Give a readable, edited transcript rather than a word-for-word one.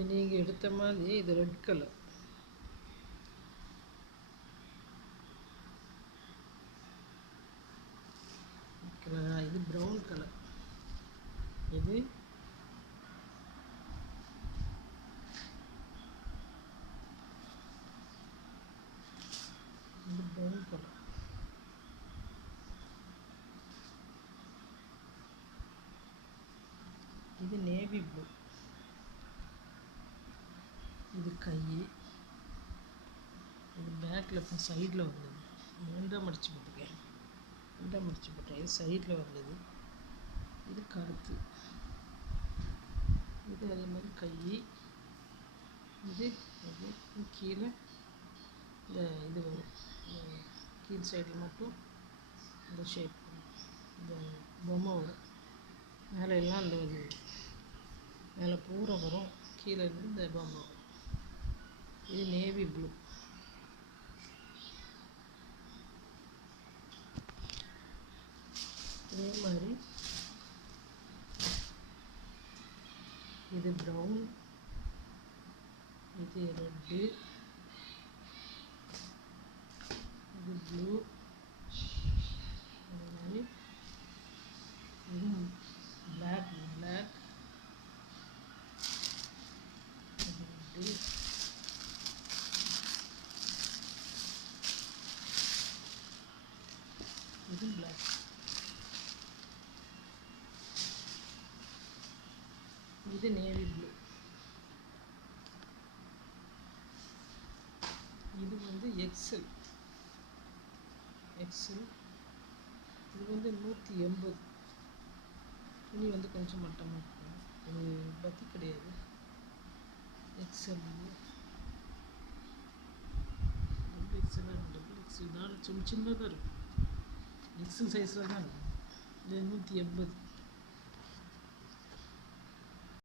இது நீங்கள் எடுத்த மாதிரி இது ரெட் கலர். இது ப்ரௌன் கலர். இது ப்ரௌன் கலர். இது நேவி ப்ளூ. இது கை. இது பேக்கில் இப்போ சைடில் வந்தது. ரெண்டாக மடித்து போட்டுருக்கேன். இது சைடில் வந்தது. இது கருத்து. இது அதே மாதிரி கை. இது கீழே இந்த இது வரும். கீழ் சைடில் மட்டும் இந்த ஷேப் இந்த பொம்மை வரும். மேலே எல்லாம் அந்த இது மேலே பூரா வரும். கீழே இருந்து இந்த பொம்மை வரும். இது நேவி ப்ளூ. இதே மாதிரி இது ப்ரௌன். இது ரெட்டு. இது ப்ளூ. அதே மாதிரி இது பிளாக். இது ரெட்டு. இது பிளாக். இது நேவி ப்ளூ. இது வந்து எக்ஸல். இது வந்து 180. துணி வந்து கொஞ்சம் மட்டமாக இருக்கும். இது பத்தி கிடையாது. எக்ஸல் டபுள் எக்ஸல் தான் சின்னதாக இருக்கும். எக்ஸல் சைஸில் தான் இருக்கும். இது 180.